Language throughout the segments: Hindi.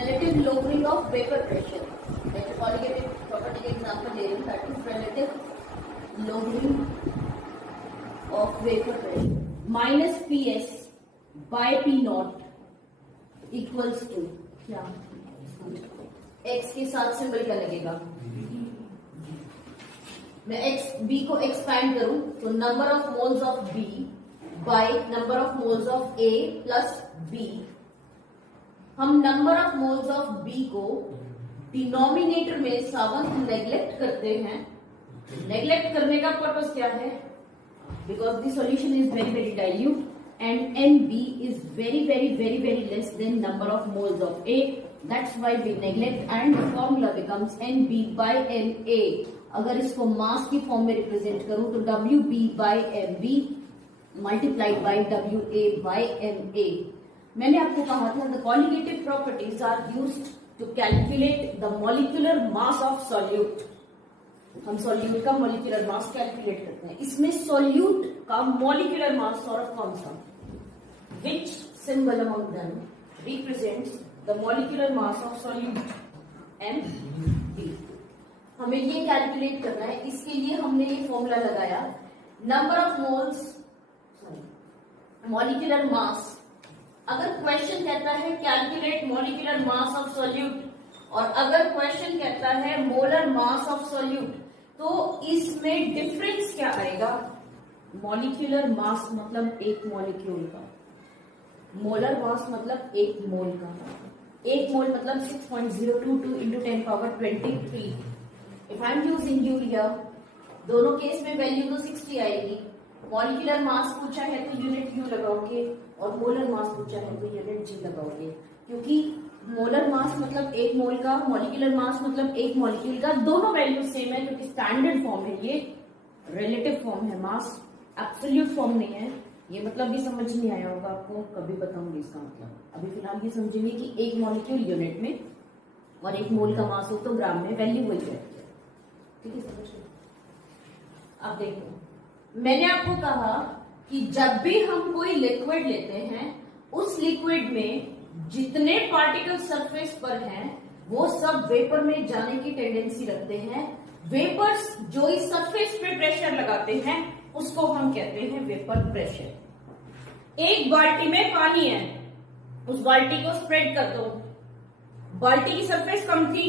relative lowering of vapor pressure. जैसे qualitative property का एग्जाम्पल ले रही हूँ, that is relative lowering of vapor pressure minus PS by P naught equals to क्या x के साथ सिंबल क्या लगेगा? मैं b को एक्सपैंड करूं तो number of moles of b by number of moles of a plus b. हम number of moles of b को डिनोमिनेटर में सावंत नेग्लेक्ट करते हैं. नेग्लेक्ट करने का पर्पस क्या है? Because the solution is very very dilute and NB is very very very very less than number of moles of A. That's why we neglect and the formula becomes NB by NA. अगर इसको मास की फॉर्म में रिप्रेजेंट करूं तो WB by MB multiplied by WA by MA. मैंने आपको कहा था the qualitative properties are used to calculate the molecular mass of solute. हम सॉल्यूट का मॉलिक्यूलर मास कैलकुलेट करते हैं. इसमें सॉल्यूट का मॉलिक्यूलर मास सौरभ कौन सा? Which symbol among them represents the molecular mass of solute? MB. हमें ये कैलकुलेट करना है. इसके लिए हमने ये फॉर्मूला लगाया number of moles molecular mass. अगर क्वेश्चन कहता है calculate molecular mass of solute और अगर क्वेश्चन कहता है मोलर मास ऑफ सॉल्यूट तो इसमें डिफरेंस क्या आएगा? मॉलिक्यूलर मास मतलब एक मॉलिक्यूल का, मोलर मास मतलब एक मोल का. एक मोल मतलब 6.022 into 10 power 23. If I am using urea, दोनों केस में वैल्यू तो 60 आएगी. मॉलिक्यूलर मास पूछा है तो यूनिट यू लगाओगे और मोलर मास पूछा है तो यूनिट जी लगाओगे. क्योंकि मोलर मास मतलब एक मोल का, मॉलिक्यूलर मास मतलब एक मॉलिक्यूल का. दोनों वैल्यू सेम है क्योंकि स्टैंडर्ड फॉर्म है, ये रिलेटिव फॉर्म है. मास एब्सोल्यूट फॉर्म नहीं है. ये मतलब भी समझ नहीं आया होगा आपको, कभी बताऊंगी इसका मतलब. अभी फिलहाल ये समझेंगे कि एक मॉलिक्यूल यूनिट में और एक मोल का मास हो तो ग्राम में वैल्यू वही रहती है. ठीक है, समझ लो. अब देखो, मैंने आपको कहा कि जब भी हम कोई लिक्विड लेते हैं उस लिक्विड में जितने पार्टिकल सरफेस पर हैं वो सब वेपर में जाने की टेंडेंसी रखते हैं. वेपर्स जो इस सरफेस पे प्रेशर लगाते हैं उसको हम कहते हैं वेपर प्रेशर. एक बाल्टी में पानी है, उस बाल्टी को स्प्रेड कर दो. बाल्टी की सरफेस कम थी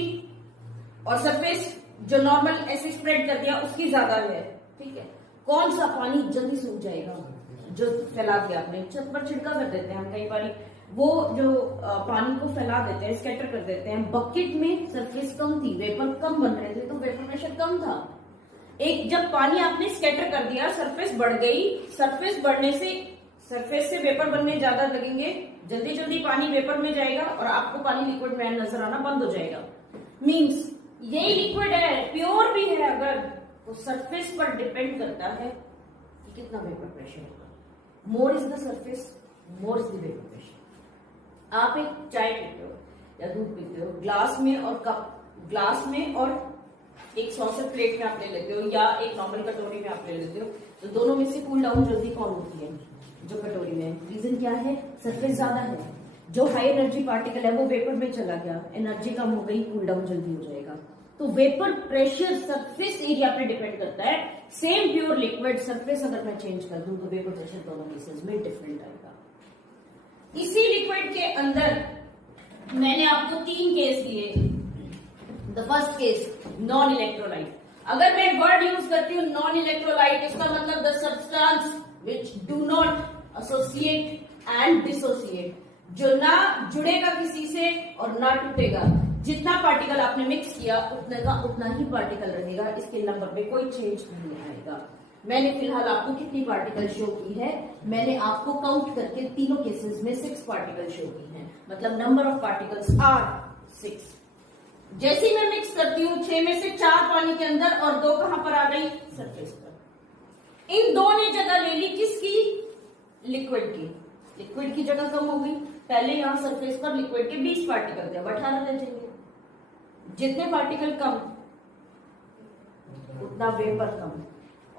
और सरफेस जो नॉर्मल ऐसे स्प्रेड कर दिया उसकी ज्यादा है. ठीक है, कौन सा पानी जल्दी सूख जाएगा? जो फैला दिया आपने. छत पर छिड़का कर देते हैं हम कई बार, वो जो पानी को फैला देते हैं, स्कैटर कर देते हैं. बकेट में सरफेस कम थी, वेपर कम बन रहे थे तो वेपर प्रेशर कम था. एक जब पानी आपने स्कैटर कर दिया, सरफेस बढ़ गई. सरफेस बढ़ने से सरफेस से वेपर बनने ज्यादा लगेंगे, जल्दी जल्दी पानी वेपर में जाएगा और आपको पानी लिक्विड में नजर आना बंद हो जाएगा. मीन्स यही लिक्विड है, प्योर भी है अगर, तो सरफेस पर डिपेंड करता है कि कितना वेपर प्रेशर होगा. More is the surface, more is the vapour pressure. आप एक चाय पीते हो या दूध पीते हो, ग्लास में और कप, ग्लास में और एक सॉसर प्लेट में आप ले लेते हो या एक नॉर्मल कटोरी में आप ले लेते हो, तो दोनों में से कूल डाउन जल्दी कौन होती है? जो कटोरी में. रीजन क्या है? सरफेस ज्यादा है. जो हाई एनर्जी पार्टिकल है वो वेपर में चला गया, एनर्जी कम हो गई, कूल डाउन जल्दी हो जाएगा. तो वेपर प्रेशर सरफेस एरिया पे डिपेंड करता है. सेम प्योर लिक्विड सरफेस अगर मैं चेंज कर दूं तो वेपर प्रेशर दोनों केसेस में डिफरेंट आएगा. इसी लिक्विड के अंदर मैंने आपको 3 केस दिए. The first case non electrolyte. अगर मैं वर्ड यूज करती हूँ नॉन इलेक्ट्रोलाइट, इसका मतलब the substance which do not associate and dissociate, जो ना जुड़ेगा किसी से और ना टूटेगा. जितना पार्टिकल आपने मिक्स किया उतने का उतना ही पार्टिकल रहेगा, इसके नंबर में कोई चेंज नहीं आएगा. मैंने फिलहाल आपको कितनी पार्टिकल शो की है? मैंने आपको काउंट करके तीनों केसेस में 6 पार्टिकल शो की है. मतलब नंबर ऑफ पार्टिकल्स आर 6. जैसे ही मैं मिक्स करती हूँ 6 में से 4 पानी के अंदर और 2 कहां पर आ गई? सरफेस पर. इन 2 ने जगह ले ली किसकी? लिक्विड की. लिक्विड की जगह कम हो गई. पहले यहां सरफेस पर लिक्विड के 20 पार्टिकल थे, अब 18 रह जाएंगे. जितने पार्टिकल कम उतना वेपर कम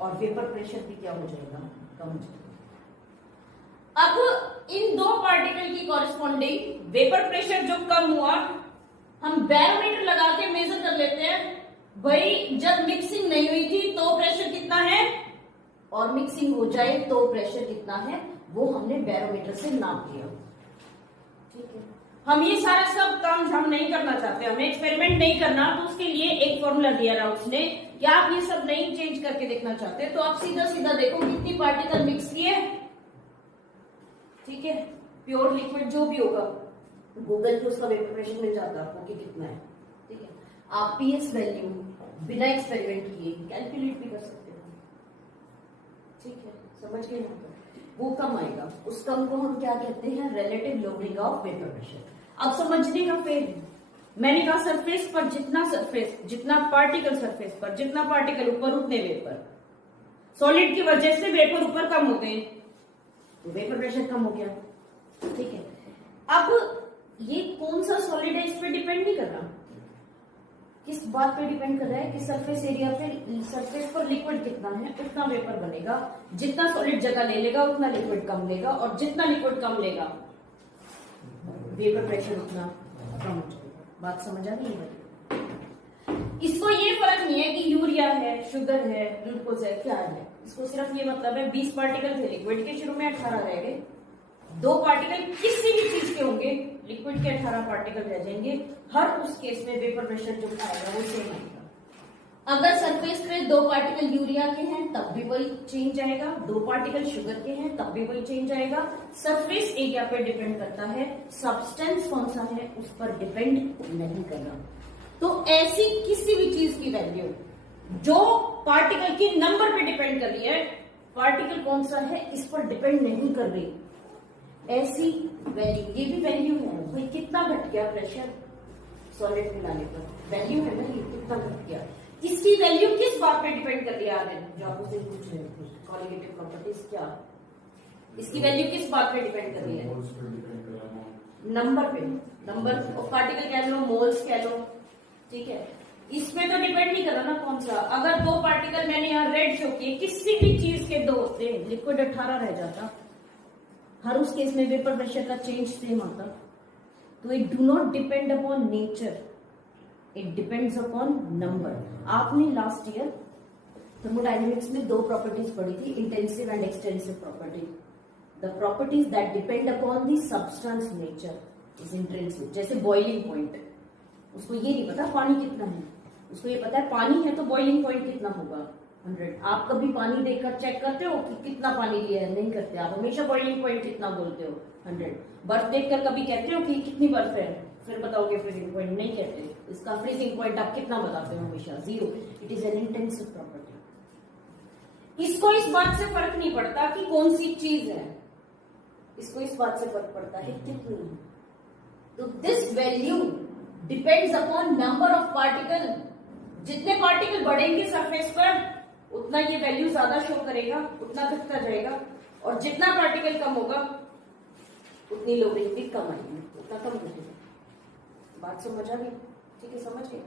और वेपर प्रेशर भी क्या हो जाएगा? कम हो जाएगा. अब इन 2 पार्टिकल की कॉरेस्पॉन्डिंग वेपर प्रेशर जो कम हुआ हम बैरोमीटर लगा के मेजर कर लेते हैं भाई, जब मिक्सिंग नहीं हुई थी तो प्रेशर कितना है, और मिक्सिंग हो जाए तो प्रेशर कितना है, वो हमने बैरोमीटर से नाप लिया। ठीक है, हम ये सारा सब काम हम नहीं करना चाहते, हमें एक्सपेरिमेंट नहीं करना, तो उसके लिए एक फॉर्मूला दिया रहा उसने कि आप ये सब नहीं चेंज करके देखना चाहते तो आप सीधा सीधा देखो कितनी पार्टिकल मिक्स किए। ठीक है, प्योर लिक्विड जो भी होगा, गूगल पे उसका वेपर प्रेशर मिल जाता है आपको कि कितना है। ठीक है, आप पीएस वैल्यू बिना एक्सपेरिमेंट किए कैलकुलेट भी कर सकते हो। ठीक है, समझ गए ना? वो कम आएगा, उस कम को हम क्या कहते हैं, relative lowering of vapour pressure. अब समझने का फेर, मैंने कहा सरफेस पर जितना पार्टिकल सरफेस पर जितना पार्टिकल ऊपर उतने वेपर, सॉलिड की वजह से वेपर ऊपर कम हो गए तो वेपर प्रेशर कम हो गया। ठीक है, अब ये कौन सा सॉलिड है इस पे डिपेंड नहीं कर रहा, किस बात पे डिपेंड कर रहा है कि सरफेस एरिया पे, सरफेस पर लिक्विड कितना है उतना वेपर बनेगा, जितना सॉलिड जगह ले लेगा उतना लिक्विड कम लेगा, और जितना लिक्विड कम लेगा वेपर प्रेशर उतना कम हो जाएगा। बात समझ आ गई है? इसको ये फर्क नहीं है कि यूरिया है, शुगर है, ग्लूकोज है, क्या है, इसको सिर्फ ये मतलब है 20 पार्टिकल थे लिक्विड के, शुरू में 18 रह गए, 2 पार्टिकल किसी भी चीज के होंगे, लिक्विड के 18 पार्टिकल रह जाएंगे। हर उस केस में वेपर प्रेशर जो आएगा वो सेम आएगा। अगर सरफेस पे 2 पार्टिकल यूरिया के हैं तब भी वही चेंज आएगा, 2 पार्टिकल शुगर के हैं तब भी वही चेंज आएगा। सरफेस एरिया पे डिपेंड करता है, सब्सटेंस कौन सा है उस पर डिपेंड नहीं करना। तो ऐसी किसी भी चीज की वैल्यू जो पार्टिकल के नंबर पे डिपेंड कर रही है, पार्टिकल कौन सा है इस पर डिपेंड नहीं कर रही, ऐसी वैल्यू, ये भी वैल्यू है भाई, कितना घट गया प्रेशर सॉलिड मिलाने पर, वैल्यू है ना, ये कितना घट गया, इसकी वैल्यू किस बात पे डिपेंड कर रही है? आगे जो आप उसे पूछ रहे थे क्वालिटेटिव प्रॉपर्टीज, क्या इसकी वैल्यू किस बात पे डिपेंड कर रही है? नंबर पे, नंबर ऑफ पार्टिकल कह लो, मोल्स कह लो। ठीक है, इसमें तो डिपेंड नहीं कर रहा ना कौन सा। अगर 2 पार्टिकल मैंने यहाँ रेड शो किए, किसी भी चीज के 2 होते, लिक्विड 18 रह जाता, हर उस केस में वेपर प्रेशर का चेंज सेम आता। तो it do not depend upon nature, it depends upon number. आपने लास्ट ईयर थर्मोडायनेमिक्स में 2 प्रॉपर्टीज पढ़ी थी, intensive and extensive property. The properties that depend upon the substance nature is intrinsic. जैसे बॉइलिंग पॉइंट, उसको ये नहीं पता पानी कितना है, उसको ये पता है पानी है तो बॉइलिंग पॉइंट कितना होगा 100। आप कभी पानी देखकर चेक करते हो कि कितना पानी लिया है? नहीं करते, आप हमेशा बॉइलिंग पॉइंट कितना बोलते हो 100। बर्फ देखकर कभी कहते हो कि कितनी बर्फ है, फिर बताओगे फ्रीजिंग पॉइंट? नहीं कहते। इसका फ्रीजिंग पॉइंट आप कितना बताते हो? हमेशा 0। It is an intensive property. इसको इस बात से फर्क नहीं पड़ता कि कौन सी चीज है, इसको इस बात से फर्क पड़ता है कितनी है। तो this value depends upon number of particle. जितने पार्टिकल बढ़ेंगे सरफेस पर उतना ये वैल्यू ज्यादा शो करेगा, उतना घटता जाएगा, और जितना पार्टिकल कम होगा उतनी लोडिंग भी कम आएगी, उतना कम घटेगा। बात समझ आ गई? ठीक है, समझ गए।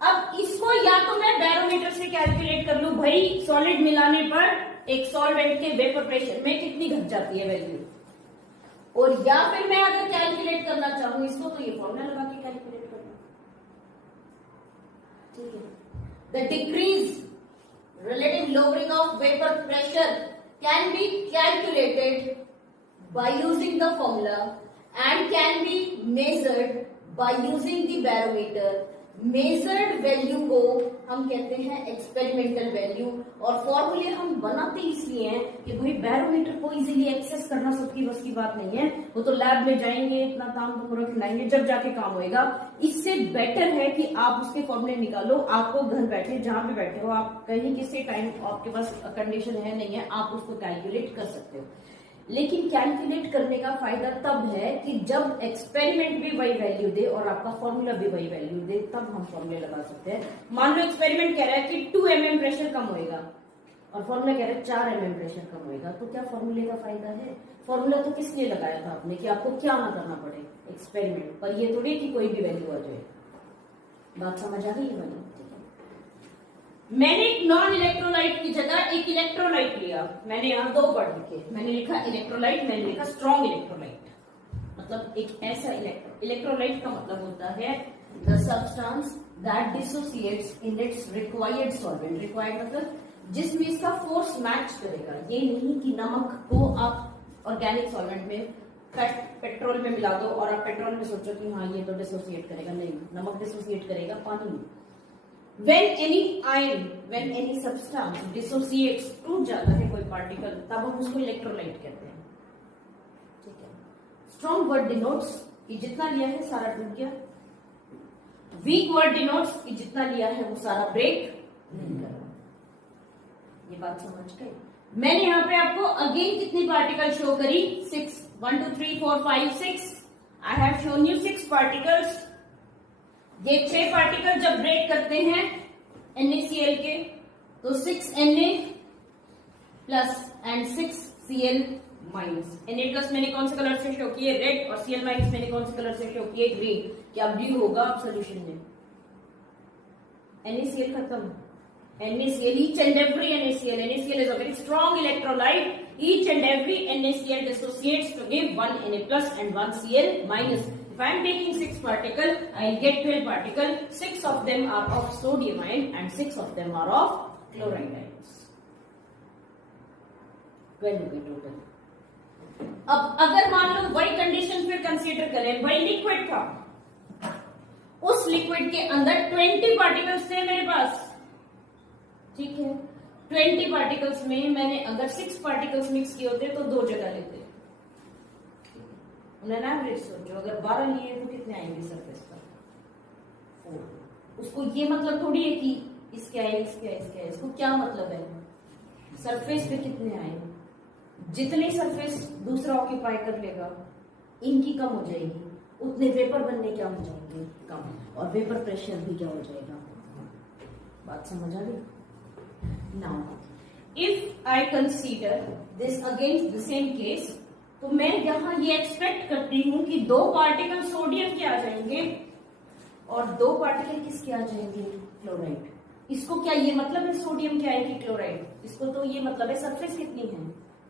अब इसको या तो मैं बैरोमीटर से कैलकुलेट कर लूं, भाई सॉलिड मिलाने पर एक सॉल्वेंट के वेपर प्रेशर में कितनी घट जाती है वैल्यू, और या फिर मैं अगर कैलकुलेट करना चाहूं इसको तो ये फॉर्मूला लगा के कैलकुलेट करना। ठीक है, the decrease relative lowering of vapor pressure can be calculated by using the formula and can be measured by using the barometer। Measured value को हम कहते हैं एक्सपेरिमेंटल वैल्यू, और फॉर्मूले हम बनाते इसलिए हैं कि भाई बैरोमीटर को इजीली एक्सेस करना सबकी बस की बात नहीं है, वो तो लैब में जाएंगे, इतना काम तो पूरा खिलाएंगे, जब जाके काम होएगा। इससे बेटर है कि आप उसके फॉर्मूले निकालो, आपको घर बैठे जहां पे बैठे हो, आप कहीं किसी टाइम आपके पास कंडीशन है नहीं है, आप उसको कैलकुलेट कर सकते हो। लेकिन कैलकुलेट करने का फायदा तब है कि जब एक्सपेरिमेंट भी वही वैल्यू दे और आपका फॉर्मूला भी वही वैल्यू दे, तब हम फॉर्मूले लगा सकते हैं। मान लो एक्सपेरिमेंट कह रहा है कि 2 mm प्रेशर कम होएगा और फॉर्मूला कह रहा है 4 mm प्रेशर कम होएगा, तो क्या फॉर्मूले का फायदा है? फॉर्मूला तो किस लिए लगाया था आपने कि आपको क्या ना करना पड़े एक्सपेरिमेंट पर, ये थोड़ी कि कोई भी वैल्यू आ जाए। बात समझ आ गई है वाली? मैंने एक नॉन इलेक्ट्रोलाइट की जगह एक इलेक्ट्रोलाइट लिया, मैंने यहाँ 2 वर्ड लिखे, मैंने लिखा इलेक्ट्रोलाइट, मैंने लिखा स्ट्रॉन्ग इलेक्ट्रोलाइट। मतलब एक ऐसा इलेक्ट्रोलाइट का मतलब होता है the substance that dissociates in its required solvent. Required मतलब जिसमें इसका फोर्स मैच करेगा। ये नहीं कि नमक को आप ऑर्गेनिक सॉल्वेंट में पेट्रोल में मिला दो और आप पेट्रोल में सोचो कि हाँ ये तो डिसोसिएट करेगा। नहीं, नमक डिसोसिएट करेगा पानी में। When any ion, when any substance dissociates, टूट जाता है कोई पार्टिकल, तब हम उसको इलेक्ट्रोलाइट कहते हैं। ठीक है। स्ट्रॉन्ग वर्ड डिनोट्स कि जितना लिया है सारा टूट गया। वीक वर्ड डिनोट्स कि जितना लिया है वो सारा ब्रेक नहीं कर रहा। ये बात समझ गए? मैंने यहाँ पे आपको अगेन कितनी पार्टिकल शो करी? 6। 1 2 3 4 5 6। I have shown you 6 particles. ये 6 पार्टिकल जब ब्रेक करते हैं NaCl के तो 6 Na plus and 6 Cl minus. Na plus मैंने कौन से कलर से शो किए? रेड। और Cl माइनस मैंने कौन से कलर से शो किए? ग्रीन। क्या ब्लू होगा आप सोल्यूशन में? NaCl खत्म। NaCl, each and every NaCl. NaCl is a very strong electrolyte. Each and every NaCl dissociates to give 1 Na plus and 1 Cl minus. If I am taking 6 particles, I will get 12 particles. 6 of them are of sodium ion and 6 of them are of chloride ions. 12 हो गए टोटल। अब अगर मान लो वही कंडीशन फिर कंसीडर करें, वही लिक्विड था, उस लिक्विड के अंदर 20 पार्टिकल्स थे मेरे पास। ठीक है। 20 पार्टिकल्स में मैंने अगर 6 पार्टिकल्स मिक्स किए होते तो 2 जगह लेते। एवरेज सोचो, अगर 12 लिए तो कितने आएंगे सरफेस पर? 4। उसको ये मतलब थोड़ी है कि इसके आए, इसके आए, इसके आए। इसको क्या मतलब है? सरफेस पे कितने आएंगे? जितनी सरफेस दूसरा ऑक्यूपाई कर लेगा इनकी कम हो जाएगी, उतने वेपर बनने क्या हो जाएंगे? कम। और वेपर प्रेशर भी क्या हो जाएगा? बात समझ आ गई? Now, if I consider this against the same case, तो मैं यहां ये एक्सपेक्ट करती हूं कि 2 पार्टिकल सोडियम के आ जाएंगे और 2 पार्टिकल किसके आ जाएंगे? क्लोराइड। इसको क्या ये मतलब है सोडियम के आएगी क्लोराइड? इसको तो ये मतलब है सरफेस कितनी है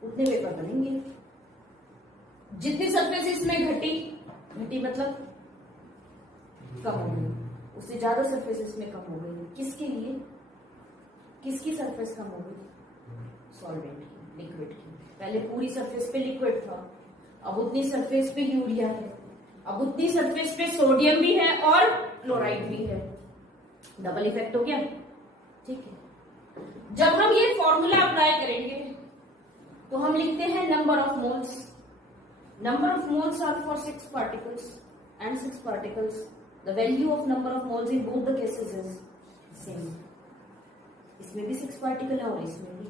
उतने वेपर बनेंगे। जितनी सरफेस इसमें घटी मतलब कम हो गई, उससे ज्यादा सरफेस इसमें कम हो गई। किसके लिए? किसकी सरफेस कम हो गई? सॉल्वेंट की, लिक्विड की। पहले पूरी सरफेस पे लिक्विड था, अब उतनी सरफेस पे यूरिया है, अब उतनी सरफेस पे सोडियम भी है और क्लोराइड भी है। डबल इफेक्ट हो गया। ठीक है। जब हम ये फॉर्मूला अप्लाई करेंगे तो हम लिखते हैं number of moles. Number of moles are for 6 particles and 6 particles. The value of number of moles in both the cases is same. इसमें भी 6 पार्टिकल है और इसमें भी।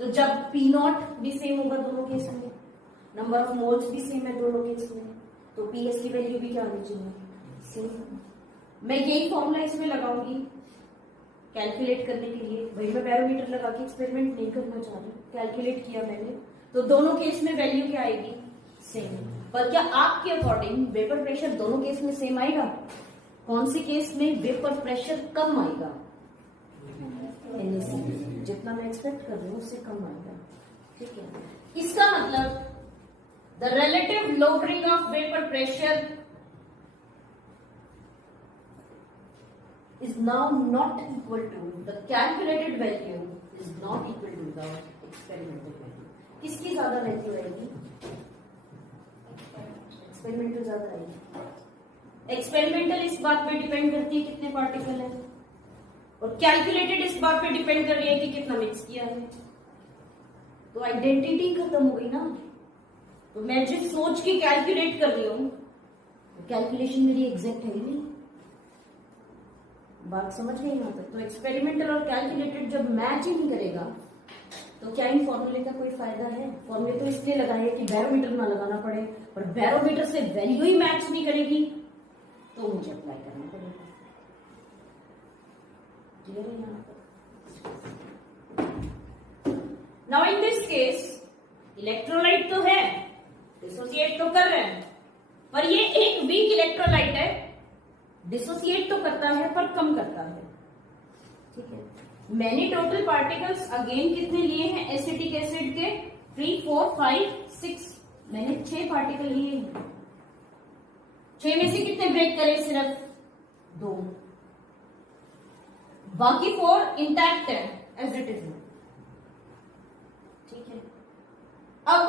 तो जब P0 भी सेम होगा दोनों केस में, नंबर ऑफ मोल्स भी सेम है दोनों केस में, तो PS की वैल्यू भी क्या होनी चाहिए? सेम। मैं यही फॉर्मूला इसमें लगाऊंगी कैलकुलेट करने के लिए। वही मैं बैरोमीटर लगा के एक्सपेरिमेंट नहीं करना चाह रही, कैलकुलेट किया मैंने, तो दोनों केस में वैल्यू क्या आएगी? सेम। पर क्या आपके अकॉर्डिंग वेपर प्रेशर दोनों केस में सेम आएगा? कौन से केस में वेपर प्रेशर कम आएगा? NaCl। जितना मैं एक्सपेक्ट कर रही हूँ उससे कम आएगा। ठीक है। इसका मतलब the relative lowering of vapour pressure is now not equal to the calculated value is not equal to the experimental value. किसकी ज्यादा वैल्यू आएगी? एक्सपेरिमेंटल ज्यादा आएगी। एक्सपेरिमेंटल इस बात पे डिपेंड करती है कितने पार्टिकल है, और कैलकुलेटेड इस बात पे डिपेंड कर रही है कि कितना मिक्स किया है। तो आइडेंटिटी खत्म हो गई ना। तो मैं जिस सोच की कैलकुलेट कर रही हूं कैलकुलेशन मेरी एग्जैक्ट है नहीं। बात समझ गई यहां तक? तो एक्सपेरिमेंटल और कैलकुलेटेड जब मैच ही नहीं करेगा तो क्या इन फॉर्मूले का कोई फायदा है? फॉर्मूले तो इसलिए लगाए कि बैरोमीटर ना लगाना पड़े, पर बैरोमीटर से वैल्यू ही मैच नहीं करेगी तो मुझे अप्लाई करना पड़ेगा। Now in this case electrolyte तो है, डिसोसिएट तो कर रहे हैं, पर ये एक वीक इलेक्ट्रोलाइट है। डिसोसिएट तो करता है पर कम करता है। ठीक है। मैंने टोटल पार्टिकल्स अगेन कितने लिए हैं एसिटिक एसिड के? 3 4 5 6। मैंने 6 पार्टिकल लिए। 6 में से कितने ब्रेक करे? सिर्फ 2, बाकी 4 इंटैक्ट है एज इट इज। ठीक है, अब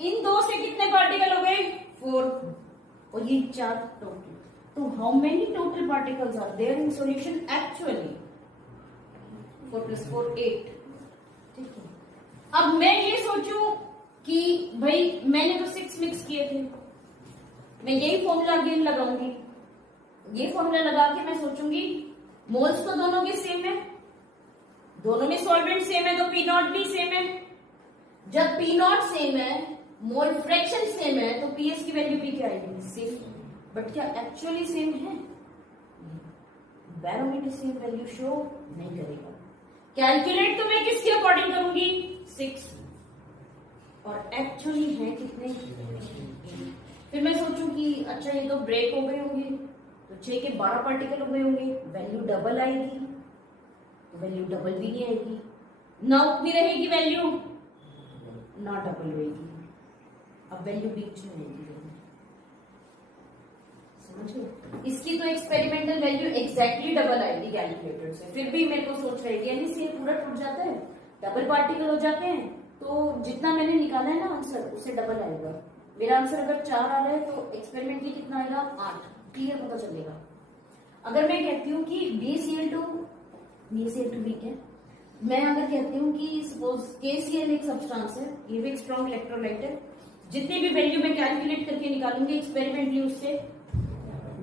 इन 2 से कितने पार्टिकल हो गए? 4, और ये 4 टोटल। तो how many total particles are there in solution actually? 4 + 4 8। ठीक है, अब मैं ये सोचूं कि भाई मैंने तो 6 मिक्स किए थे, मैं यही फॉर्मूला अगेन लगाऊंगी। ये फॉर्मूला लगा के मैं सोचूंगी मोल्स तो दोनों के सेम है, दोनों में सॉल्वेंट सेम है, तो P0 भी सेम है। जब P0 सेम है, मोल फ्रैक्शन सेम है, तो PS की वैल्यू P क्या आएगी? सेम। बट क्या एक्चुअली सेम है? बैरोमीटर सेम वैल्यू शो नहीं करेगा। कैलकुलेट तो मैं किसके अकॉर्डिंग करूंगी? 6, और एक्चुअली है कितने? फिर मैं सोचूं कि अच्छा ये तो ब्रेक हो गए होंगे, तो 6 के 12 पार्टिकल हो गए होंगे, वैल्यू डबल आएगी, तो वैल्यू डबल भी नहीं आएगी ना, उतनी रहेगी वैल्यू ना डबल होगी। अब वैल्यू बीच में आएगी, समझ? इसकी तो एक्सपेरिमेंटल वैल्यू एग्जैक्टली डबल आएगी कैलकुलेटर से। फिर भी मेरे को सोच रही थी यानी से पूरा टूट जाता है, डबल पार्टिकल हो जाते हैं, तो जितना मैंने निकाला है ना आंसर, उससे डबल आएगा। मेरा आंसर अगर 4 आ रहा है तो एक्सपेरिमेंटली कितना आएगा? 8। क्लियर पता चलेगा। अगर मैं कहती हूँ कि BCl2 वीक है, मैं अगर कहती हूँ कि सपोज KCl एक सब्सटेंस है, ये भी एक स्ट्रॉन्ग इलेक्ट्रोलाइट है, जितनी भी वैल्यू मैं कैलकुलेट करके निकालूंगी एक्सपेरिमेंटली उससे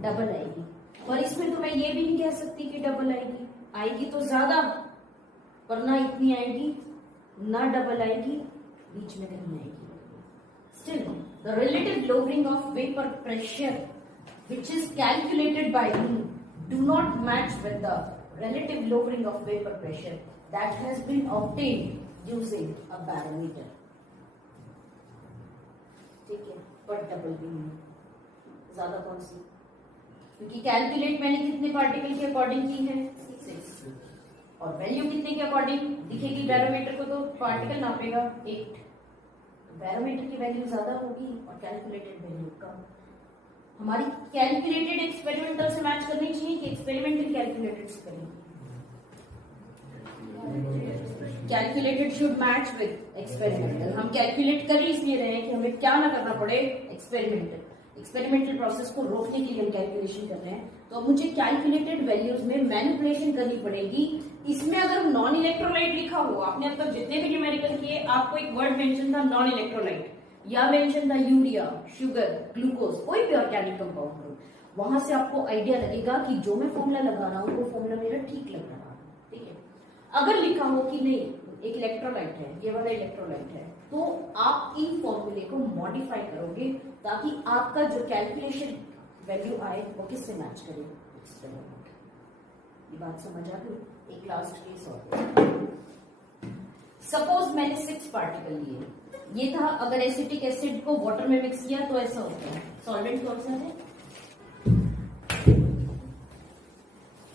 डबल आएगी। और इसमें तो मैं ये भी नहीं कह सकती कि डबल आएगी, आएगी तो ज्यादा, पर ना इतनी आएगी ना डबल आएगी, बीच में कहीं आएगी। Still the relative lowering of vapor pressure which is calculated by me do not match with the relative lowering of vapor pressure that has been obtained using a barometer। ठीक है, पर डबल भी नहीं, ज्यादा कौन सी? क्योंकि कैलकुलेट मैंने कितने पार्टिकल के अकॉर्डिंग की है? 6, और वैल्यू कितने के अकॉर्डिंग दिखेगी? बैरोमीटर को तो पार्टिकल नापेगा 8, बैरोमीटर की वैल्यू ज्यादा होगी और कैलकुलेटेड वैल्यू कम। हमारी कैलकुलेटेड एक्सपेरिमेंटल से मैच करनी चाहिए कि एक्सपेरिमेंटल कैलकुलेटेड से करेंगे? Calculated should match with experimental. हम कैलकुलेट कर इसलिए रहे हैं कि हमें क्या ना करना पड़े, एक्सपेरिमेंटल प्रोसेस को रोकने के लिए हम कैलकुलेशन कर रहे हैं, तो मुझे कैलकुलेटेड वैल्यूज में मैनिपुलेशन करनी पड़ेगी। इसमें अगर नॉन इलेक्ट्रोलाइट लिखा हो, आपने अब तक जितने भी न्यूमेरिकल किए, आपको एक वर्ड मेंशन था नॉन इलेक्ट्रोलाइट, या मेंशन था यूरिया, शुगर, ग्लूकोज, कोई भी ऑर्गेनिक कंपाउंड हो, वहां से आपको आइडिया लगेगा कि जो मैं फॉर्मूला लगा रहा हूँ वो फॉर्मूला मेरा ठीक लग रहा है। ठीक है, अगर लिखा हो कि नहीं एक इलेक्ट्रोलाइट है, ये वाला इलेक्ट्रोलाइट है, तो आप इन फॉर्मूले को मॉडिफाई करोगे ताकि आपका जो कैलकुलेशन वैल्यू आए वो किससे मैच करे? ये बात समझ आ गई? एक लास्ट केस और, सपोज मैंने 6 पार्टिकल लिए, ये था, अगर एसिटिक एसिड को वाटर में मिक्स किया तो ऐसा होता है। सॉल्वेंट कौन सा है?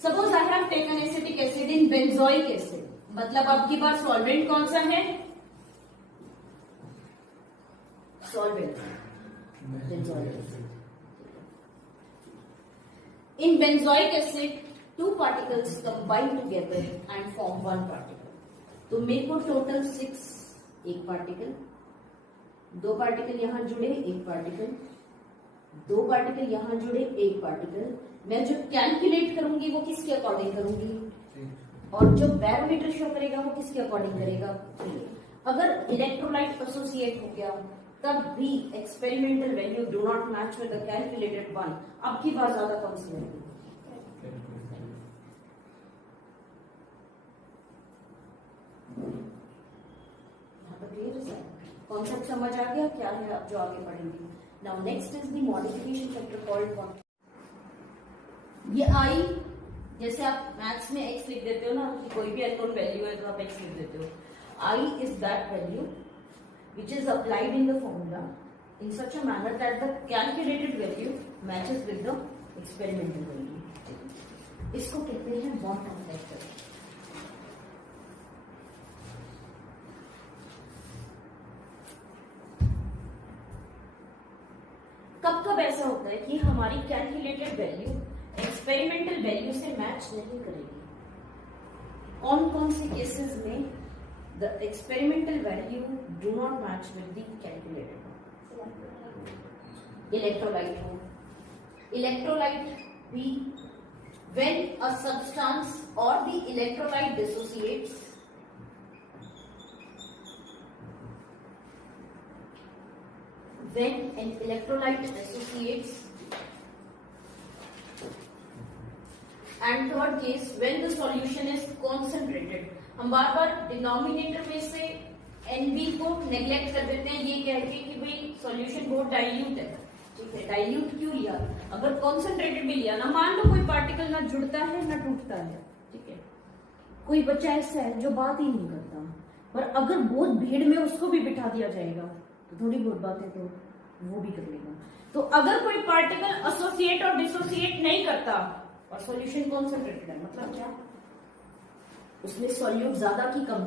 Suppose I have taken acetic acid in benzoic acid, मतलब आपके पास सॉल्वेंट कौन सा है? Solvent benzoic acid. In benzoic acid, 2 particles combine together and form 1 particle. तो मेरे को टोटल 6, एक पार्टिकल, 2 पार्टिकल यहां जुड़े, एक पार्टिकल, 2 पार्टिकल यहां जुड़े, एक पार्टिकल। मैं जो कैलकुलेट करूंगी वो किसके अकॉर्डिंग करूंगी? और जो बैरोमीटर शो करेगा वो किसके अकॉर्डिंग करेगा? अगर इलेक्ट्रोलाइट एसोसिएट हो गया तब भी experimental value do not match with the calculated one. अब की बात ज्यादा कौन सी रहेगी? कॉन्सेप्ट समझ आ गया क्या है? अब जो आगे पढ़ेंगे। Now next is the modification factor called, ये आई, जैसे आप मैथ्स में एक्स लिख देते हो ना, कि कोई भी अननोन वैल्यू है तो आप एक्स लिख देते हो। I is that value which is applied in the formula in such a manner that the calculated value matches with the experimental value। इसको कहते हैं बॉटम फैक्टर। कब कब ऐसा होता है कि हमारी कैलकुलेटेड वैल्यू एक्सपेरिमेंटल वैल्यू से मैच नहीं करेगी। कौन कौन से केसेस में the experimental value do not match with the calculated? Electrolyte हो, electrolyte be when a substance or the electrolyte dissociates, when an electrolyte dissociates, and third case when the solution is concentrated। हम बार बार डिनोमिनेटर में से NB को नेग्लेक्ट कर देते हैं ये कह के कि भाई सॉल्यूशन बहुत डाइल्यूट है। ठीक है, डाइल्यूट क्यों लिया? अगर कॉन्सेंट्रेटेड भी लिया ना, मान लो कोई पार्टिकल ना जुड़ता है ना टूटता है, ठीक है, कोई बच्चा ऐसा है जो बात ही नहीं करता, पर अगर बहुत भीड़ में उसको भी बिठा दिया जाएगा तो थोड़ी बहुत बातें तो वो भी कर लेगा। तो अगर कोई पार्टिकल एसोसिएट और डिसोसिएट नहीं करता और सॉल्यूशन कॉन्सेंट्रेटेड है, मतलब क्या? उसमें सॉल्यूट ज्यादा की कम?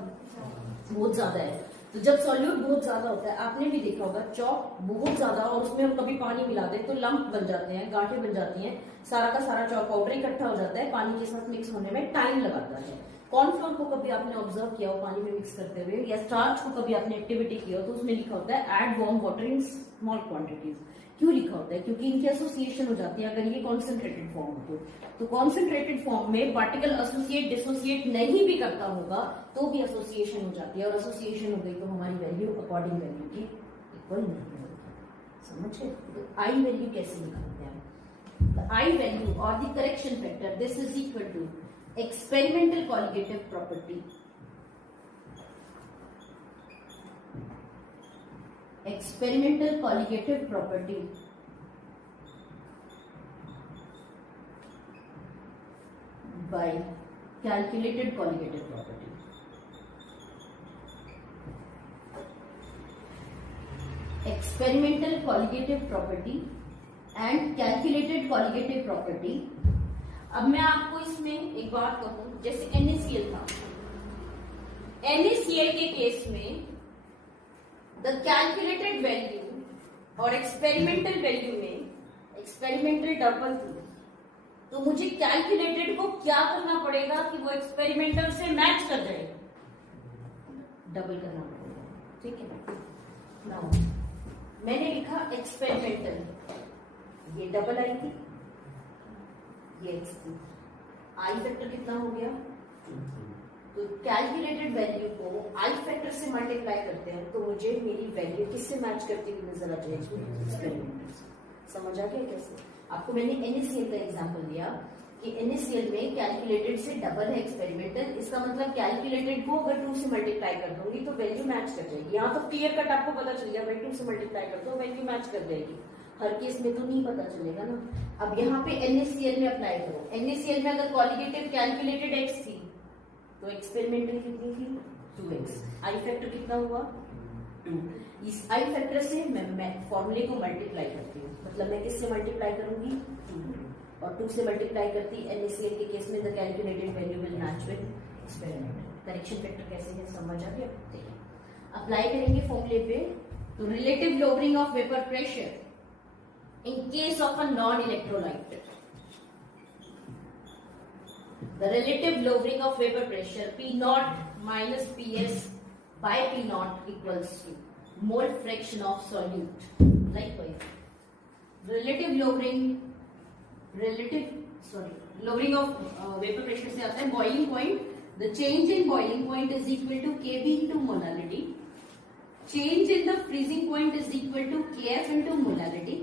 बहुत ज्यादा है। तो जब सॉल्यूट बहुत ज्यादा होता है, आपने भी देखा होगा, चौक बहुत ज्यादा और उसमें हम कभी पानी मिला दें तो लंप बन जाते हैं, गांठें बन जाती हैं, सारा का सारा चौक पाउडर इकट्ठा हो जाता है, पानी के साथ मिक्स होने में टाइम लगाता है। कॉर्नफ्लोर को कभी आपने ऑब्जर्व किया हो पानी में मिक्स करते हुए, या स्टार्च को कभी आपने एक्टिविटी की हो तो उसमें लिखा होता है add warm water in small quantities. क्यों लिखा होता है? क्योंकि इनकी एसोसिएशन हो जाती है अगर ये कॉन्सेंट्रेटेड फॉर्म हो तो कॉन्सेंट्रेटेड फॉर्म में पार्टिकल एसोसिएट डिसोसिएट नहीं भी करता होगा तो भी एसोसिएशन हो जाती है, और एसोसिएशन हो गई तो हमारी वैल्यू अकॉर्डिंग वैल्यू की इक्वल नहीं होगी। समझे? तो आई वैल्यू कैसे निकालते हैं? द आई वैल्यू और the correction factor, this is equal to experimental colligative property, experimental colligative property by calculated colligative property। experimental colligative property and calculated colligative property। अब मैं आपको इसमें एक बात कहूं, जैसे NaCl था, NaCl के केस में द कैलकुलेटेड वैल्यू और एक्सपेरिमेंटल वैल्यू में एक्सपेरिमेंटल डबल थी, तो मुझे कैलकुलेटेड को क्या करना पड़ेगा कि वो एक्सपेरिमेंटल से मैच कर जाए? डबल करना पड़ेगा। ठीक है, नाउ मैंने लिखा एक्सपेरिमेंटल, ये डबल आई थी, ये एक्स थी, आई फैक्टर कितना हो गया? तो कैलकुलेटेड वैल्यू को आई फैक्टर से मल्टीप्लाई करते हैं तो मुझे मेरी वैल्यू किससे मैच करती हुई नजर आ जाएगी? एक्सपेरिमेंटल से। समझ आ गया कैसे? आपको मैंने NaCl का एग्जांपल दिया कि NaCl में कैलकुलेटेड से डबल है एक्सपेरिमेंटल, इसका मतलब कैलकुलेटेड को अगर 2 से मल्टीप्लाई कर दूंगी तो वैल्यू मैच कर जाएगी। यहाँ तो क्लियर कट आपको पता चल गया भाई 2 से मल्टीप्लाई कर दो वैल्यू मैच कर जाएगी। हर केस में तो नहीं पता चलेगा ना। अब यहाँ पे NaCl में अप्लाई करो, NaCl में अगर कॉलिगेटिव कैलकुलेटेड x थी तो एक्सपेरिमेंटल कितनी थी? 2x। आई फैक्टर कितना हुआ? 2। इस आई फैक्टर से मैं फॉर्मूले को मल्टीप्लाई करती हूँ, मतलब मैं किससे मल्टीप्लाई करूंगी? 2 और 2 से मल्टीप्लाई करती NaCl के केस में the calculated value will match with experimental. Correction factor कैसे है समझ आ गया? अप्लाई करेंगे फॉर्मूले पे, तो relative lowering of vapour pressure in case of a non electrolyte, the relative lowering of vapor pressure P naught minus Ps by P naught equals to mole fraction of solute. Likewise, lowering of vapor pressure से आता है boiling point. The change in boiling point is equal to Kb into molality. Change in the freezing point is equal to Kf into molality.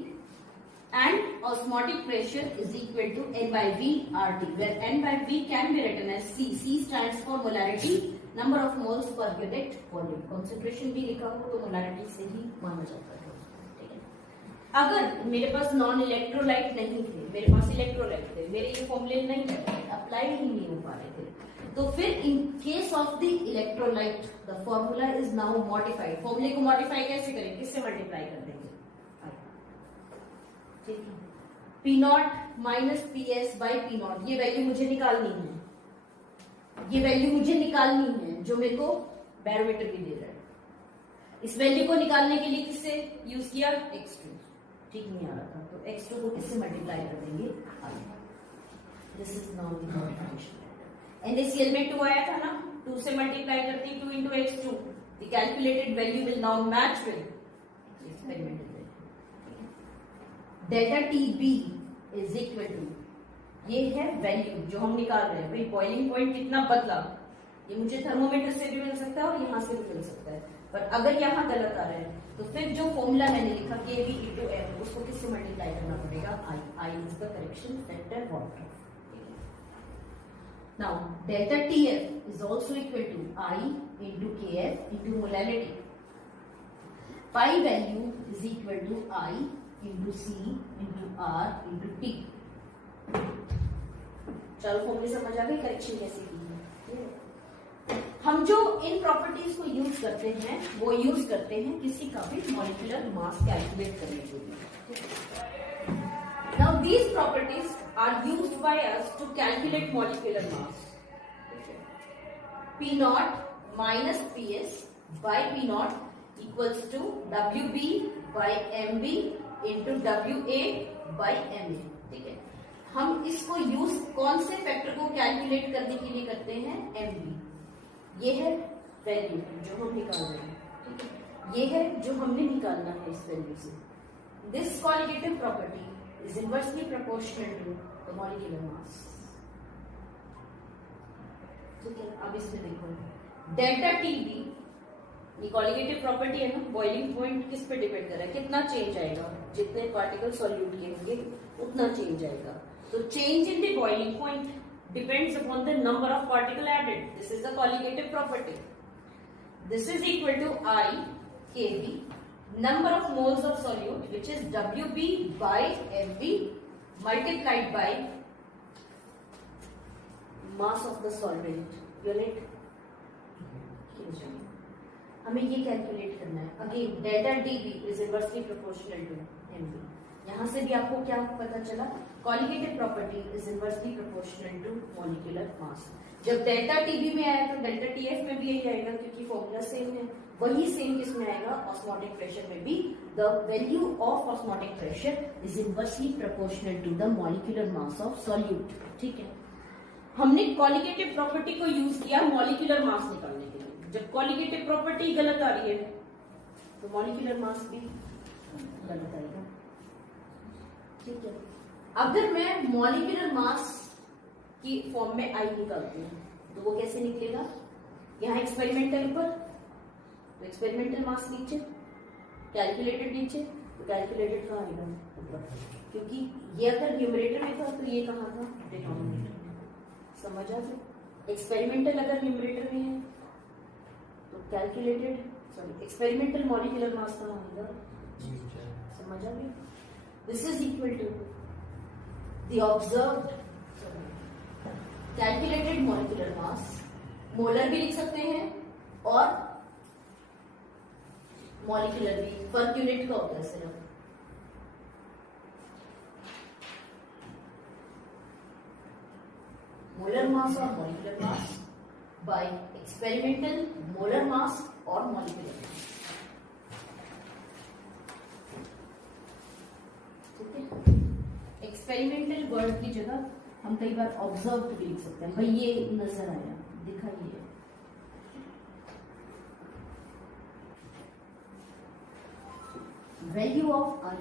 And osmotic pressure is equal to N by V RT, where N by V can be written as C. C stands for molarity, number of moles per unit volume. Concentration भी लिखा हो तो molarity से ही माना जाता है। ठीक है, अगर मेरे पास नॉन इलेक्ट्रोलाइट नहीं थे, मेरे पास इलेक्ट्रोलाइट थे, मेरे ये फॉर्मूले नहीं थे, अप्लाई ही नहीं हो पा रहे थे, तो फिर in case of the electrolyte the formula is now modified. फॉर्मूले को मॉडिफाई कैसे करें? किससे मल्टीप्लाई कर देंगे? P not minus PS by P not, ये वैल्यू मुझे निकालनी है, ये वैल्यू मुझे निकालनी है जो मेरे को बैरोमीटर भी दे रहा है। इस वैल्यू को निकालने के लिए किससे यूज किया? x2। ठीक नहीं आ रहा था तो x2 को किससे मल्टीप्लाई कर देंगे? This is now the multiplication factor. NaCl में 2 आया था ना, 2 से मल्टीप्लाई करते 2 into x2, the calculated value will now match with experimental value. Delta TB is equal to, ये है वैल्यू जो हम निकाल रहे हैं। भाई बॉइलिंग पॉइंट कितना बदला, ये मुझे थर्मोमीटर से भी मिल सकता है और यहाँ से भी मिल सकता है, पर अगर यहाँ गलत आ रहा है तो फिर जो फॉर्मूला मैंने लिखा Kb into m, उसको किससे मल्टीप्लाई करना पड़ेगा, I is the correction factor water. Now delta TF is also equal to I into Kf into molality. Pi value is equal to I into C into R into T. चलो फॉर्मूले समझ आ गई, करेक्शन कैसे की है। हम जो इन प्रॉपर्टीज को यूज करते हैं वो यूज करते हैं किसी का भी मॉलिक्यूलर मास कैलकुलेट करने के लिए। Now these properties are used by us to calculate molecular mass. P naught minus PS by P naught equals to WB by MB into WA by MA। ठीक है, हम इसको यूज कौन से फैक्टर को कैलकुलेट करने के लिए करते हैं, MB। ये है वैल्यू जो हम निकाल रहे हैं, ठीक है, ये है जो हमने निकालना है इस वैल्यू से। This qualitative property is inversely proportional to the molecular mass। ठीक है, अब इसमें देखो डेल्टा TB, ये कॉलिगेटिव प्रॉपर्टी है ना, बॉइलिंग पॉइंट किस पे डिपेंड कर रहा है, कितना चेंज आएगा, जितने पार्टिकल सॉल्यूट के होंगे उतना चेंज आएगा। तो change in the boiling point depends upon the number of particle added. This is the colligative property. This is equal to I Kb number of moles of solute which is WB by MB multiplied by mass of the solvent unit। हमें ये कैलकुलेट करना है। Again delta DB is inversely proportional to MB। यहां से भी आपको क्या पता चला, colligative property is inversely proportional to molecular mass। जब डेल्टा TB में आया तो डेल्टा TF में भी यही आएगा, क्योंकि फॉर्मूला सेम है। वही सेम किसमें आएगा, ऑस्मोटिक प्रेशर में भी। The value of osmotic pressure is inversely proportional to the molecular mass of solute. ठीक है, हमने कॉलिगेटिव प्रॉपर्टी को यूज किया मॉलिक्यूलर मास निकालने के लिए। जब कॉलिगेटिव प्रॉपर्टी गलत आ रही है तो मॉलिक्यूलर मास भी गलत आएगा। ठीक है, अगर मैं मॉलिक्यूलर मास की फॉर्म में आई निकालती हूँ तो वो कैसे निकलेगा, यहाँ एक्सपेरिमेंटल पर तो एक्सपेरिमेंटल मास नीचे, कैलकुलेटेड नीचे, तो कैलकुलेटेड कहाँ आएगा ऊपर, क्योंकि ये अगर न्यूमरेटर में था तो ये कहाँ था, डिनोमिनेटर में। समझ आ गया, एक्सपेरिमेंटल अगर न्यूमरेटर में है तो कैलकुलेटेड एक्सपेरिमेंटल मॉलिक्यूलर मास कहाँ आएगा, समझ आ गया। This is equal to the observed calculated molecular mass, molar भी लिख सकते हैं और मॉलिक्यूलर भी, फर्क यूनिट का होता है सिर्फ। मोलर मास और molecular mass by experimental molar mass और मॉलिक्यूलर मास। ठीक है, एक्सपेरिमेंटल वर्ड की जगह हम कई बार ऑब्जर्व भी लिख सकते हैं। भाई ये नजर आया, दिखाइए। Value of I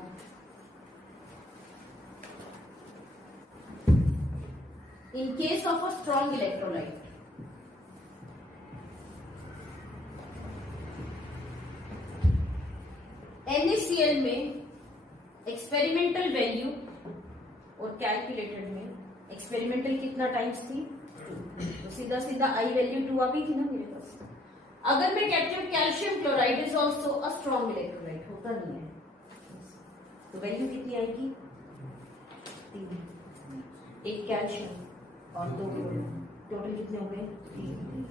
in case of a strong electrolyte, NaCl में एक्सपेरिमेंटल वैल्यू और कैलकुलेटेड में एक्सपेरिमेंटल कितना टाइम्स थी, तो सीधा सीधा I वैल्यू 2 आ गई थी ना मेरे पास। अगर मैं कहती हूँ calcium chloride is also a strong electrolyte, होता नहीं है, तो वैल्यू कितनी आएगी, 3। एक कैल्शियम और 2 क्लोरीन, टोटल कितने हो गए, 3।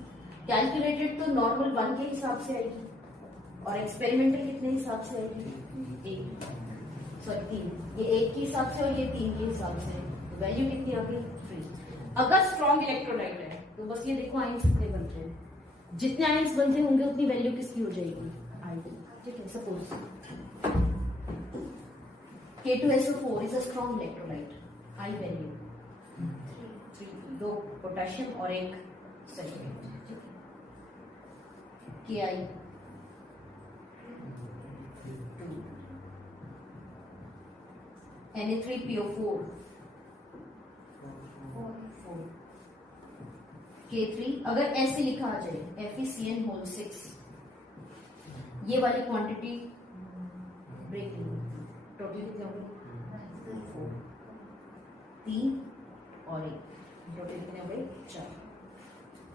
कैलकुलेटेड तो नॉर्मल 1 के हिसाब से आएगी और एक्सपेरिमेंटल कितने हिसाब से आएगी, 3। ये 1 के हिसाब से और ये 3 के हिसाब से, तो वैल्यू कितनी आ गई, 3। अगर स्ट्रॉन्ग इलेक्ट्रोलाइट है तो बस ये देखो आयंस कितने बनते हैं, जितने आयंस बनते होंगे उतनी वैल्यू किसकी हो जाएगी, आयरन। ठीक है, suppose K2SO4 is a strong electrolyte, I value 2 potassium और 1 सल्फेट, Ki 2, Na3PO4 4, K3, अगर ऐसे लिखा आ जाए FeCN6, ये वाली क्वांटिटी ब्रेक टोटल कितने हो गए 4, 3 और 1, टोटल कितने हो गए 4।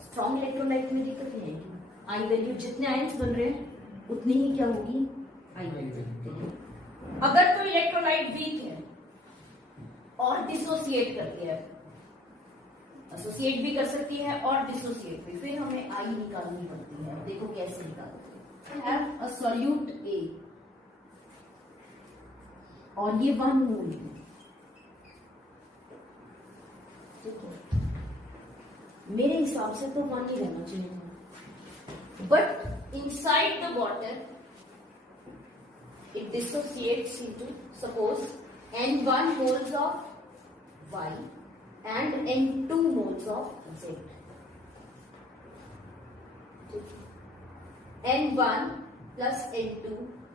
स्ट्रॉन्ग इलेक्ट्रोलाइट में दिक्कत नहीं आएगी, आई वैल्यू जितने आयंस बन रहे हैं उतनी ही क्या होगी आई वैल्यू। अगर तो इलेक्ट्रोलाइट वीक है और डिसोसिएट करती है, एसोसिएट भी कर सकती है और डिसोसिएट भी, फिर हमें आई निकालनी पड़ती है। देखो कैसे निकालते हैं। हैव अ सॉल्यूट ए और ये 1 मोल है, मेरे हिसाब से तो 1 ही रहना चाहिए, but inside the water it dissociates into, suppose, N1 moles of Y and N2 moles of Z. N1 plus N2,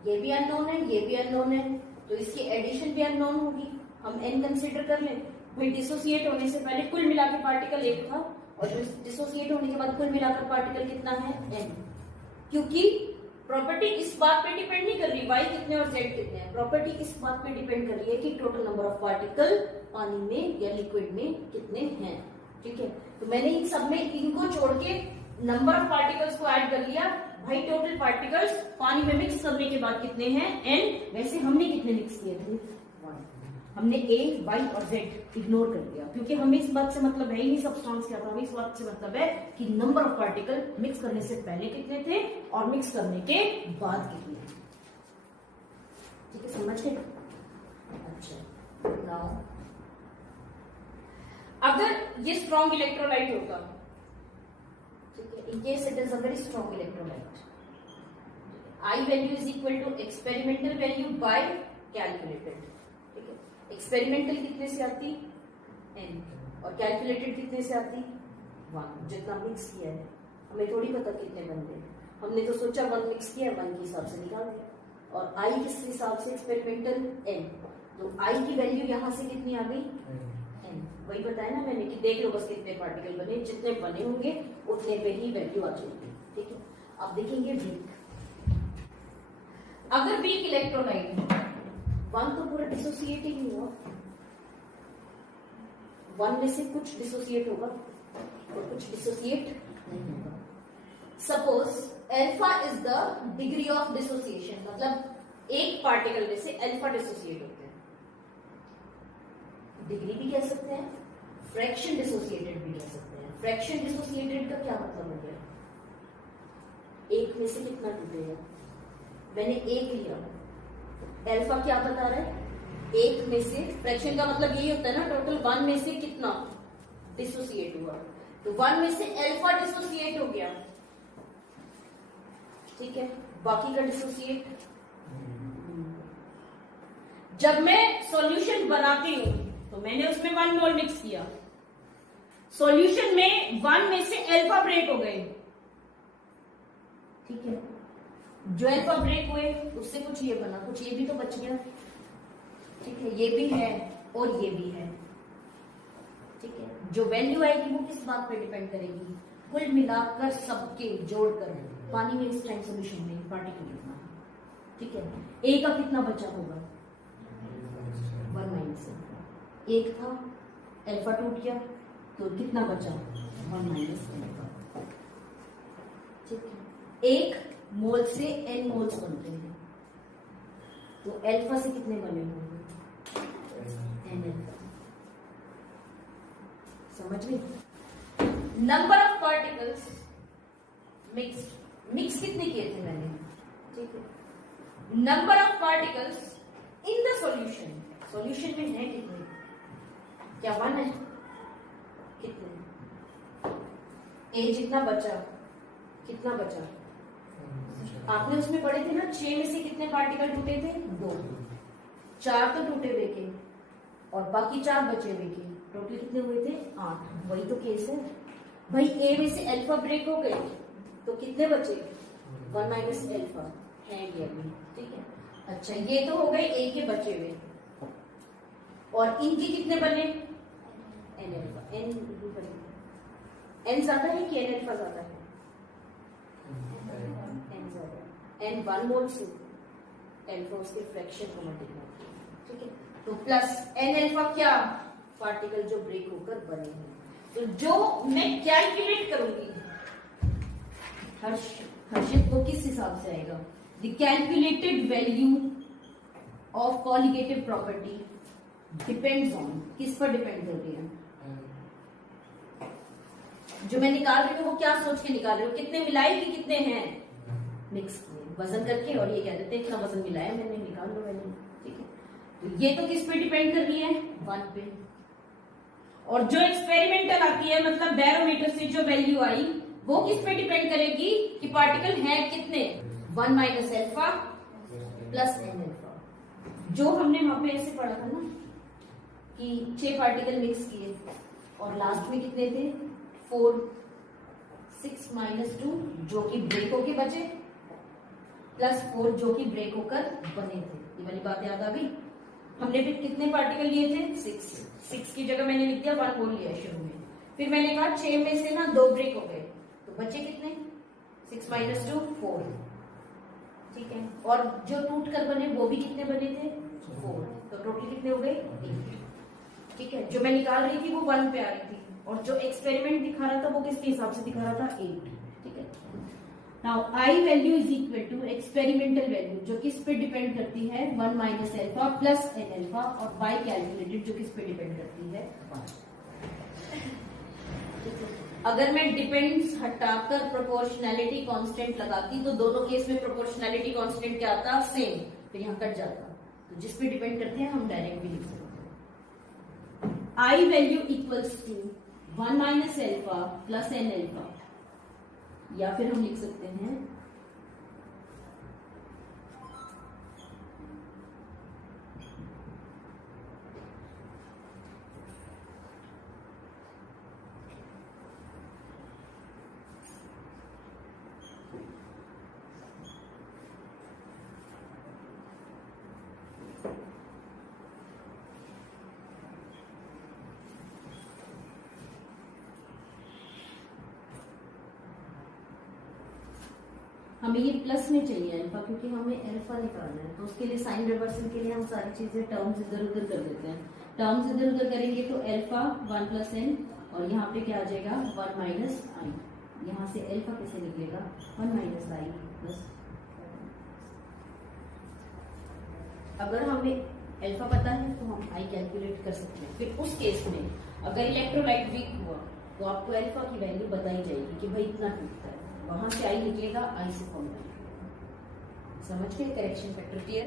ये भी अननोन है, ये भी अननोन है, तो इसकी एडिशन भी अननोन होगी। हम N कंसिडर कर लें, भाई डिसोसिएट होने से पहले कुल मिलाकर पार्टिकल 1 था और डिसोसिएट होने के बाद कुल मिलाकर पार्टिकल कितना है N, क्योंकि प्रॉपर्टी इस बात पे डिपेंड नहीं कर रही y कितने और z कितने हैं, प्रॉपर्टी इस बात पे डिपेंड कर रही है कि टोटल नंबर ऑफ पार्टिकल पानी में या लिक्विड में कितने हैं। ठीक है, तो मैंने इन सब में इनको छोड़ के नंबर ऑफ पार्टिकल्स को ऐड कर लिया, भाई टोटल पार्टिकल्स पानी में मिक्स करने के बाद कितने हैं n। वैसे हमने कितने मिक्स किए थे 1, हमने a y और z इग्नोर कर दिया क्योंकि हमें इस बात से मतलब है ही नहीं सब्सटेंस क्या था, हमें इस बात से मतलब है कि नंबर ऑफ पार्टिकल मिक्स करने से पहले कितने थे और मिक्स करने के बाद कितने थे। ठीक है, समझ गए। अच्छा, नाउ अगर ये स्ट्रॉन्ग इलेक्ट्रोलाइट होगा, ठीक है, in case it is a very strong electrolyte, I value is equal to experimental value by calculated. Experimental कितने से आती n और कैलकुलेटेड कितने से आती 1, जितना मिक्स किया है हमें थोड़ी पता कितने बन गए, हमने तो सोचा 1 मिक्स किया, 1 के हिसाब से निकाल दिया। और i किस हिसाब से एक्सपेरिमेंटल n, तो i की वैल्यू यहां से कितनी आ गई n, वही बताया ना मैंने कि देख लो बस कितने पार्टिकल बने, जितने बने होंगे उतने पे ही वैल्यू आ जाएगी। ठीक है, अब देखेंगे वीक, अगर वीक इलेक्ट्रोलाइट 1 तो पूरा डिसोसिएट ही नहीं हुआ, 1 में से कुछ डिसोसिएट होगा और कुछ डिसोसिएट नहीं होगा। Suppose alpha is the degree of dissociation, मतलब एक पार्टिकल में से अल्फा डिसोसिएट होते हैं, डिग्री भी कह सकते हैं, फ्रैक्शन डिसोसिएटेड भी कह सकते हैं। फ्रैक्शन डिसोसिएटेड का क्या मतलब हो गया, एक में से कितना टूटेगा, मैंने एक लिया, अल्फा क्या बता रहा है, एक में से, फ्रैक्शन का मतलब यही होता है ना टोटल 1 में से कितना डिसोसिएट हुआ, तो 1 में से अल्फा डिसोसिएट हो गया, ठीक है, बाकी का डिसोसिएट। जब मैं सॉल्यूशन बनाती हूं तो मैंने उसमें 1 मोल मिक्स किया, सॉल्यूशन में 1 में से अल्फा ब्रेक हो गए, ठीक है, जो अल्फा ब्रेक हुए उससे कुछ ये बना, कुछ ये भी तो बच गया, ठीक है, ये भी है और ये भी है, ठीक है, जो वैल्यू आएगी वो किस बात पे डिपेंड करेगी, कुल मिलाकर सबके जोड़कर पानी में इस टाइम सोल्यूशन में पार्टिकल कितना है, ठीक है, ए का कितना बचा होगा 1 माइनस, एक था अल्फा टूट गया तो कितना बचा 1 माइनस अल्फा, ठीक है, एक मोल से n मोल्स बनते हैं, तो अल्फा से कितने बने होंगे n अल्फा, समझ गए। नंबर ऑफ पार्टिकल्स मिक्स कितने किए थे मैंने, ठीक है, number of particles in the solution में है कितने, क्या 1 है, कितने, ए जितना बचा, कितना बचा, आपने उसमें पढ़े थे ना 6 में से कितने पार्टिकल टूटे थे 2, 4 तो टूटे हुए के और बाकी 4 बचे हुए के, टोटल कितने हुए थे 8, वही तो केस है भाई। ए में से अल्फा ब्रेक हो गए तो कितने बचे 1 माइनस अल्फा है ये अभी, ठीक है। अच्छा ये तो हो गए ए के बचे हुए, और इनके कितने बने एन अल्फा। एन ज्यादा है कि एन अल्फा ज्यादा है, एन ज्यादा, एन 1 मोल से अल्फा उसके फ्रैक्शन को मल्टीप्लाई, ठीक है। तो प्लस एन अल्फा क्या पार्टिकल जो ब्रेक होकर बने हैं। तो जो मैं कैलकुलेट करूंगी हर्षित वो किस हिसाब से आएगा, the calculated value of colligative property depends on, किस पर डिपेंड कर रही है, जो मैं निकाल रही हूँ वो क्या सोच के निकाल रही हूँ, कितने मिलाए कि कितने हैं मिक्स किए वजन करके, और ये कह देते हैं इतना वजन मिलाया मैंने, निकाल लो मैंने, ठीक है। तो ये तो किस पे डिपेंड कर रही है 1 पे, और जो एक्सपेरिमेंटल आती है मतलब बैरोमीटर से जो वैल्यू आई वो किस पे डिपेंड करेगी कि पार्टिकल है कितने 1 minus alpha plus N alpha. जो हमने वहां पे ऐसे पढ़ा था ना कि 6 पार्टिकल मिक्स किए और लास्ट में कितने थे 4, 6 माइनस 2 जो कि ब्रेक होके बचे प्लस 4 जो कि ब्रेक होकर बने थे, ये वाली बात याद आ गई। हमने फिर कितने पार्टिकल लिए थे 6 की जगह मैंने लिख दिया 1 मोल लिया शुरू में, फिर मैंने कहा 6 में से ना 2 ब्रेक हो गए तो बचे कितने 6 माइनस 2 4, ठीक है। और जो टूट कर बने वो भी कितने बने थे 4, तो टोटल कितने हो गए 8, ठीक है। जो मैं निकाल रही थी वो 1 पे आ रही थी, और जो एक्सपेरिमेंट दिखा रहा था वो किसके हिसाब से दिखा रहा था 8, ठीक है। Now I value is equal to experimental value जो किस पे डिपेंड करती है 1 minus alpha plus N alpha, और बाय कैलकुलेटेड जो किस पे डिपेंड करती है 1। अगर मैं डिपेंड्स हटाकर प्रोपोर्शनैलिटी कांस्टेंट लगाती तो दोनों केस में प्रोपोर्शनैलिटी कांस्टेंट क्या आता सेम, फिर यहाँ कट जाता। तो जिस पे डिपेंड करते हैं हम डायरेक्ट भी लिख सकते हैं। I value equals to 1 minus alpha plus N alpha, या फिर हम लिख सकते हैं हमें ये प्लस में चाहिए अल्फा, क्योंकि हमें अल्फा निकालना है, तो उसके लिए साइन रिवर्सल के लिए हम सारी चीजें टर्म्स इधर उधर कर देते हैं। टर्म्स इधर उधर करेंगे तो अल्फा 1 प्लस एन, और यहाँ पे क्या आ जाएगा 1 माइनस आई, यहाँ से अल्फा कैसे निकलेगा 1 माइनस आई प्लस। अगर हमें अल्फा पता है तो हम आई कैलकुलेट कर सकते हैं। फिर उस केस में अगर इलेक्ट्रोलाइट वीक हुआ तो आपको अल्फा की वैल्यू बताई जाएगी कि भाई इतना टूटता है, वहां से आई निकलेगा, आई से फॉर्म समझ के करेक्शन फैक्टर क्लियर।